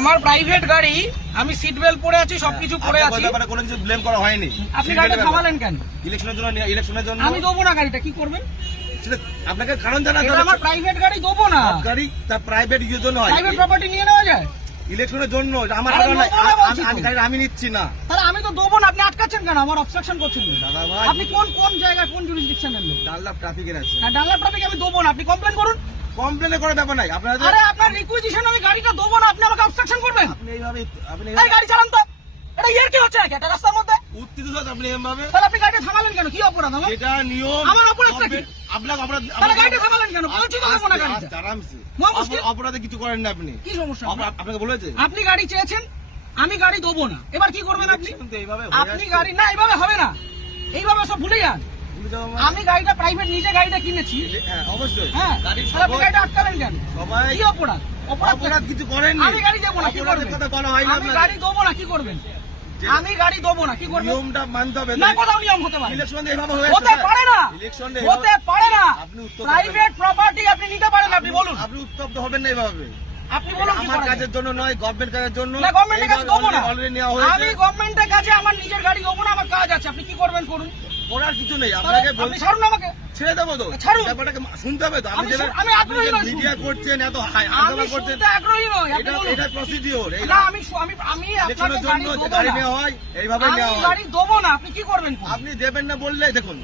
আমার প্রাইভেট গাড়ি, আমি সিট বেল্ট পরে আছি, সবকিছু পরে আছি, কোনো কিছু ব্লেম করা হয়নি। আপনি গাড়িটা থামালেন কেন? ইলেকশনের জন্য আমি দেবো না গাড়িটা, কি করবেন? আপনাকে কারণ জানা, আমার প্রাইভেট গাড়ি দেবো না। গাড়ি তার প্রাইভেট ইউজের জন্য হয়, প্রাইভেট প্রপার্টি নিয়ে নেওয়া যায় ইলেকশনের জন্য। আমার আমি নিচ্ছি না, তাহলে আমি তো দেবো না। আপনি আটকাচ্ছেন কেন? আমার অবস্ট্রাকশন করছেন। দাদা ভাই, আপনি কোন জায়গায়, কোন জুরিসডিকশনের লোক? ডানলাপ ট্রাফিকের আছে। ডানলাপ ট্রাফিক আমি দেবো না, আপনি কমপ্লেন করুন। কমপ্লেন করার ব্যাপার নাই আপনার। আরে আপনার রিকুইজিশন আমি গাড়িটা দেবো না, আপনি আমাকে অবস্ট্রাকশন করবেন? আপনি গাড়ি চালান তো, এটা ইয়ার কি হচ্ছে নাকি একটা রাস্তার মধ্যে? উত্তেজিত আপনি এভাবে, তাহলে আপনি গাড়িটা থামালেন কেন? কি অপরাধ আমার? এটা নিয়ম। আমার অপরাধটা কি? আপনাকে অপরাধ, তাহলে গাড়িটা থামালেন কেন? বলছি তো দেবো না গাড়িটা। আরামসে, মুশকিল। অপরাধে কিছু করেন না আপনি। কি সমস্যা? আপনাকে বলেছে আপনি গাড়ি চেয়েছেন, আমি গাড়ি দেবো না, এবার কি করবেন আপনি? এইভাবে আপনি গাড়ি না, এইভাবে হবে না, এইভাবে সব ভুলে যান। আমি গাড়িটা প্রাইভেট, নিজে গাড়িটা কিনেছি। হ্যাঁ অবশ্যই। হ্যাঁ, তাহলে আপনি গাড়িটা আটকালেন কেন? সবাই কি অপরাধ? অপরাধ কিছু করেননি। আমি গাড়ি দেবো না, কি করবেন? কথা বলা হয় না। আমি গাড়ি দেবো না, কি করবেন? আমি গাড়ি দেবো না, কি করবেন? নিয়মটা মানতে হবে না, কোথাও নিয়ম হতে পারে? ইলেকশন এইভাবে হয়ে হতে পারে না, ইলেকশন হতে পারে না। আপনি উত্তর প্রাইভেট প্রপার্টি আপনি নিতে পারেন, আপনি বলুন। আপনি উত্তপ্ত হবেন না এইভাবে। আপনি বলুন কি আমার করা যায়? কাজের জন্য নয়, গভর্নমেন্ট কাজের জন্য। না, গভর্নমেন্টের কাছে দেবো না। অলরেডি নেওয়া হয়েছে। আমি গভর্নমেন্টের কাছে আমার নিজের গাড়ি দেবো না, আমার কাজ আছে। আপনি কি করবেন করুন, করার কিছু নেই। আপনাকে আপনি ছাড়ুন আমাকে। ছেড়ে দেবো তো, ছাড়ুন। ব্যাপারটাকে শুনতে হবে তো। আমি আগ্রহী নই। মিডিয়া করছেন, এত আমি করছেন, শুনতে আগ্রহী নই, আপনি বলুন। এটা প্রসিডিওর। না, আমি আপনাকে গাড়ি দেবো গাড়ি না। নেওয়া হয়, এইভাবে আমি নেওয়া হয়। গাড়ি দেবো না, আপনি কি করবেন করুন। আপনি দেবেন না বললে দেখুন,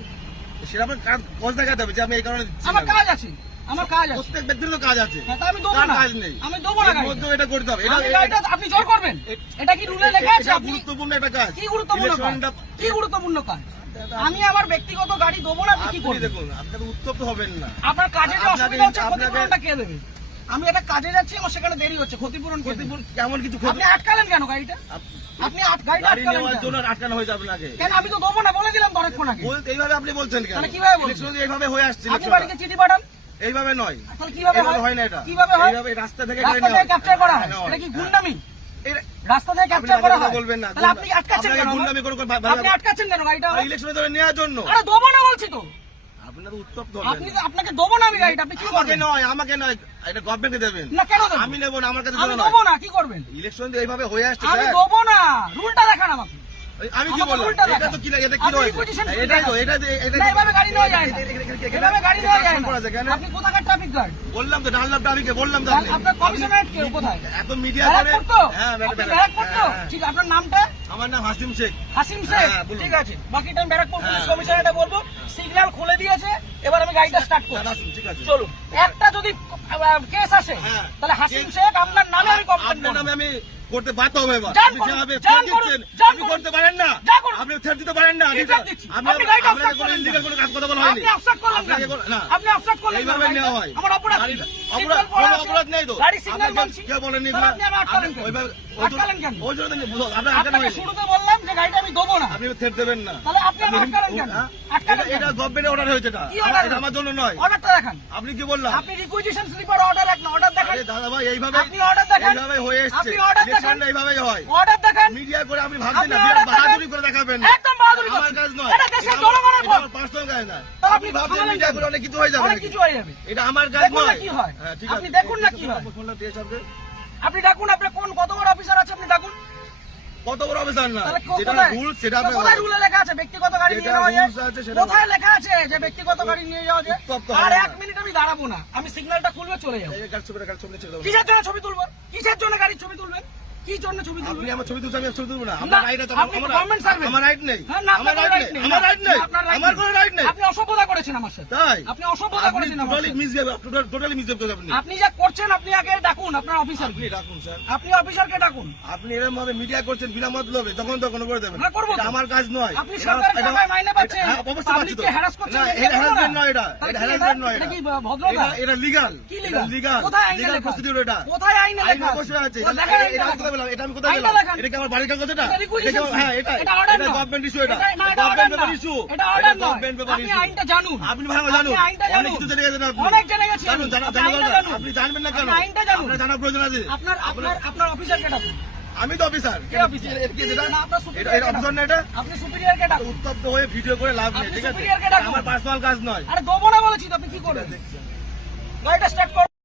সেটা আপনার কাজ দেখাতে হবে যে আমি এই কারণে দিচ্ছি আমার না। কাজ আছে, আমার কাজ আছে। প্রত্যেক ব্যক্তির তো কাজ আছে, হ্যাঁ, তা আমি দেবো কার না। কাজ নেই? আমি দেবো না এর গাড়িটা। মধ্যেও এটা করতে হবে। আমি গাড়িটা আপনি জোর করবেন? এটা কি রুলে লেখা আছে? এটা আপনি গুরুত্বপূর্ণ একটা কাজ। কি গুরুত্বপূর্ণ কাজ? ইলেকশনটা- কি গুরুত্বপূর্ণ কাজ? আমি আমার ব্যক্তিগত গাড়ি দেবো না, আপনি কি আপনি করবেন? দেখুন, আপনাকে উত্তপ্ত হবেন না। আপনার কাজে যে আপনাকে- অসুবিধা হচ্ছে, আপনাকে- ক্ষতিপূরণটা কে দেবে? আমি একটা কাজে যাচ্ছি, আমার সেখানে দেরি হচ্ছে, ক্ষতিপূরণ কে দেবে? কেমন কিছু আপনি আটকালেন কেন গাড়িটা? আপনি গাড়িটা গাড়ি আটকালেন নেওয়ার কেন? জন্য আটকানো হয়েছে আপনাকে। কেন? আমি তো দেবো না বলে দিলাম তো অনেকক্ষণ আগে। এইভাবে আপনি বলছেন কেন? তাহলে কিভাবে বলছেন? ইলেকশন এইভাবে হয়ে আসছে। আপনি বাড়িতে চিঠি পাঠান। এইভাবে নয়, তাহলে কিভাবে এইভাবে হয়? হয় না। এটা কিভাবে হয়? এইভাবে রাস্তা থেকে রাস্তা থেকে ক্যাপচার করা হয়, এটা কি গুন্ডামি? রাস্তা থেকে ক্যাপচার করা হয়? বলবেন না। তাহলে আপনি আটকাচ্ছেন কেন? গুন্ডামি করে আপনি আটকাচ্ছেন কেন গাড়িটা? ইলেকশনের জন্য নেওয়ার জন্য। আরে দেবো না বলছি তো। আপনার উত্তপ্ত আপনি আপনাকে দেবো না আমি গাড়িটা, আপনি কি করবেন? আমাকে নয়, এটা গভর্নমেন্টকে দেবেন। না, কেন দেবো? আমি নেবো না, আমার কাছে আমি দেবো না, কি করবেন? ইলেকশন এইভাবে হয়ে আসছে আমি স্যার। দেবো না, রুলটা দেখান আমাকে। আমি কি আমাকে বললাম? উল্টা এটা দেখান। তো কি এটা কি আপনি রয়েছে? position এটাই তো, দেখান। এটা না, এভাবে গাড়ি নেওয়া যায় না। এভাবে গাড়ি নেওয়া যায় না। করা যায় কেন? আপনি কোথাকার ট্রাফিক গার্ড? বললাম তো, ডানলাপ ট্রাফিকে বললাম তো। আপনার কমিশনারেট কে কোথায়? এত মিডিয়া করে। ব্যারাকপুর তো? হ্যাঁ, আপনি ব্যারাকপুর তো? ঠিক, আপনার নামটা? আমার নাম হাসিম শেখ। হাসিম শেখ। হ্যাঁ, বলুন। ঠিক আছে, বাকিটা আমি ব্যারাকপুর পুলিশ হ্যাঁ। কমিশনারেটে বলবো। সিগন্যাল খুলে দিয়েছে, এবার আমি গাড়িটা স্টার্ট করব। ঠিক আছে, চলুন। একটা যদি কেস আসে, হ্যাঁ। তাহলে হাসিম শেখ আপনার নামে আমি কমপ্লেন আপনার করব। নামে আমি করতে বাধ্য হবে। এবার যান আপনি করুন, যেভাবে যান threat করুন, দিচ্ছেন, যান আপনি করুন। করতে পারেন না। যান করুন। আপনি threat দিতে পারেন না। কি threat দিচ্ছি? আমি আপনি গাড়িটা আপনাকে obstruct কোনো করলেন illegal কেন? কোনো কাজ কথা বলা হয়নি। আপনি অবস্ট্রাক্ট করলেন আপনাকে কেন? না। আপনি অবস্ট্রাক্ট করলেন কেন? এইভাবে নেওয়া হয়। আমার অপরাধ কি? অপরাধ- সিগন্যাল পড়া কোনো আছে। অপরাধ নেই তো। গাড়ি সিগন্যাল আপনাকে মানছি। কেউ বলেনি। তাহলে আপনি আমার আটকালেন কেন? ওইভাবে- আটকালেন কেন? ওই জন্য আপনার আটকানো আপনাকে হয়নি। শুরুতে বললাম যে গাড়িটা আমি দেবো না। আপনি থ্রেট দেবেন না। তাহলে আপনি আমার আটকালেন কেন? হ্যাঁ? আটকালেন কেন? এটা গভর্নমেন্টের অর্ডার হয়েছে। এটা কি order? এটা আমার জন্য নয়। অর্ডারটা দেখান। আপনি কি বললাম? আপনি রিকুইজিশন স্লিপার অর্ডার এক না, অর্ডার দেখান। আরে দাদা ভাই, এইভাবে আপনি order দেখান। এইভাবে হয়ে এসেছে। আপনি order দেখান। ইলেকশনটা এইভাবেই হয়। অর্ডার দেখান। মিডিয়া করে আপনি ভাবছেন না, আপনি বিরাট order দেখান। বাহাদুরি করে দেখাবেন। একদম বাহাদুরি আমার করছেন। কাজ নয়। এটা দেশের জনগণের ভোট। পার্সোনাল কাজ না। তাহলে আপনি ভাবছেন থামালেন মিডিয়া কেন? করে অনেক কিছু হয়ে যাবে অনেক নাকি? কিছু হয়ে যাবে। এটা আমার কাজ দেখুন না নয়। কি হয়। হ্যাঁ, ঠিক আপনি আছে। দেখুন না কি হয়। ফোনটা দিয়ে সরকার। আপনি ডাকুন, আপনার কত বড় অফিসার আছে আপনি ডাকুন। কত বড় অফিসার না, তাহলে যেটা কোথায়? রুল সেটা তো কোথায় রুলে লেখা আছে ব্যক্তিগত গাড়ি নিয়ে যেটা যাওয়া যায়? rules আছে সেটা- কোথায় লেখা আছে যে ব্যক্তিগত গাড়ি নিয়ে যাওয়া যায়? উত্তপ্ত আর হবে এক না। মিনিট আমি দাঁড়াবো না, আমি সিগন্যালটা খুলবে চলে যাবো। কিসের জন্য ছবি তুলবেন? কিসের জন্য গাড়ির ছবি তুলবেন? কি জন্য ছবি আপনি তুলবেন? আমার ছবি তুলছেন, আমি ছবি তুলবো না। না, আমার রাইট আছে। আপনি গভর্নমেন্ট সার্ভেন্ট। আমার রাইট নেই। হ্যাঁ, না, আমার আপনার রাইট right নেই। নেই। আমার রাইট নেই। আপনার right আমার নেই। কোনো রাইট নেই। আপনি অসভ্যতা করেছেন আমার সাথে। তাই আপনি অসভ্যতা করেছেন আমার টোটালি সাথে। মিসবিহেভ, টোটালি মিসবিহেভ করেছেন আপনি। আপনি যা করছেন, আপনি আগে ডাকুন আপনার অফিসার। আপনি ডাকুন স্যার। আপনি অফিসারকে ডাকুন। আপনি এরকম ভাবে মিডিয়া করছেন বিনা মতলবে, তখন করে দেবেন। হ্যাঁ, করবো তো। এটা আমার কাজ নয়। আপনি সরকারের টাকায় মাইনে পাচ্ছেন, হ্যাঁ, অবশ্যই পাচ্ছি তো। পাবলিককে হ্যারাস করছেন, না, এটা এটা করবো না। harassment নয়, এটা তাহলে এটা কি harassment নয়, এটা এটা কি ভদ্রতা? এটা লিগাল। কি legal? লিগাল। কোথায় আইনে লিগাল লেখা? প্রসিডিউর এটা। কোথায় আইনে আইন লেখা? অবশ্যই আছে। ও, দেখান আইনটা এটা আমি দেখান। কোথায় পেলাম? এটা আমি কোথায় আইনটা পেলাম? দেখান। এটা কি আমার বাড়ির কাগজ? এটা এটা requisition হ্যাঁ, এটা এটা order না। Government issue. এটা না, এটা order না। ইস্যু। এটা order নয়। গভর্নমেন্ট পেপার আপনি ইস্যু। আইনটা জানুন। আপনি ভালো জানুন। আপনি আইনটা অনেক জানুন। কিছু জেনে গেছেন আপনি। অনেক জেনে গেছি আমি। জানুন, আপনি আইনটা জানা জানুন। আপনি জানবেন না কেন? আপনি আইনটা জানুন। আপনার জানার প্রয়োজন আছে। আপনার অফিসারকে ডাকুন। আমি তো অফিসার। কে অফিসার? এটা কি এটা? না, আপনার superior এটা অফিসার না এটা? আপনি সুপিরিয়রকে ডাকুন। উত্তপ্ত হয়ে ভিডিও করে লাভ নেই, আপনি ঠিক আছে? superior কে ডাকুন। আমার পার্সোনাল কাজ নয়। আরে দেবো না বলেছি তো, আপনি কি করবেন? গাড়িটা স্টার্ট করুন।